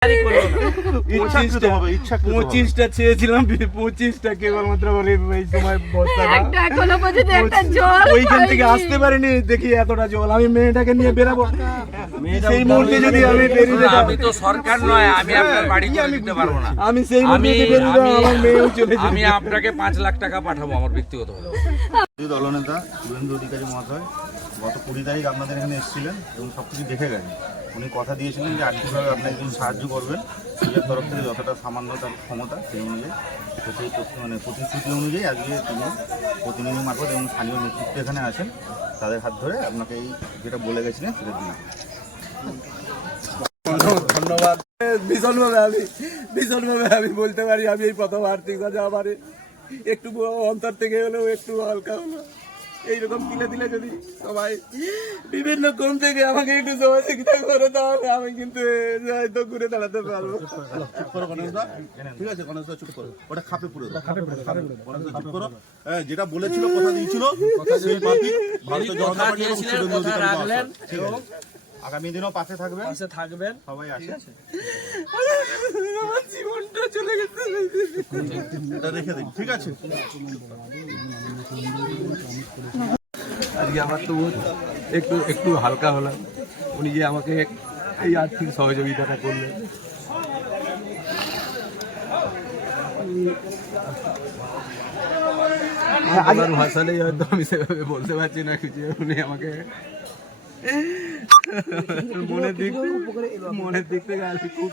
25টা চেয়েছিলাম, 25টা কেবলমাত্র এই সময় ওইখান থেকে আসতে পারিনি। দেখি এতটা জল, আমি মেয়েটাকে নিয়ে বেরাবো, সেই মুহূর্তে যদি আমি বেরিয়ে যেতাম। আমি তো সরকার নয়, আমি আপনার বাড়ি করে দিতে পারবো না। আমি সেই মুহূর্তে বেরিয়ে যেতাম, আমার মেয়েও চলে যেত। আমি আপনাকে 5 লাখ টাকা পাঠাবো আমার ব্যক্তিগত। দলনেতা শুভেন্দু অধিকারী মহাশয় গত 20 তারিখ আপনাদের এখানে এসেছিলেন এবং সব কিছু দেখে গেছেন। উনি কথা দিয়েছিলেন যে আর্থিকভাবে আপনাকে কিছু সাহায্য করবেন, নিজের তরফ থেকে যতটা সামান্য তার ক্ষমতা সেই অনুযায়ী, তো সেই প্রতিশ্রুতি অনুযায়ী আজকে তিনি প্রতিনিধি মারফত এবং স্থানীয় নেতৃত্ব এখানে আসেন, তাদের হাত ধরে আপনাকে এই যেটা বলে গেছিলেন সেটা দিন। ধন্যবাদ। ভীষণভাবে আমি বলতে পারি, আমি এই প্রথম আর্থিক সাহায্য আমার একটু অন্তর থেকে হলেও একটু হালকা হলো। এইরকম দিলে দিলে যদি সবাই বিভিন্ন কোণ থেকে আমাকে একটু সহযোগিতা করে, তাহলে আমি কিন্তু হয়তো ঘুরে দাঁড়াতে পারবো। ঠিক আছে, চুপ করো, ওটা খাপে পুরো চুপ করো। যেটা বলেছিল, কথা দিয়েছিল, ভারতীয় জনতা পার্টি এবং শুভেন্দু অধিকারী মহাশয় আগামী দিনও পাশে থাকবেন, সবাই আসে। আমার জীবনটা চলে গেছে, এটা রেখে দিন, ঠিক আছে। আজকে আমার তো একটু হালকা হলাম, উনি যে আমাকে এই আর্থিক সহযোগিতাটা করলেন। আমার ভাষা নেই, হয়তো আমি সেভাবে বলতে পারছি না কিছু। উনি আমাকে মনের দিক থেকে আর কি খুব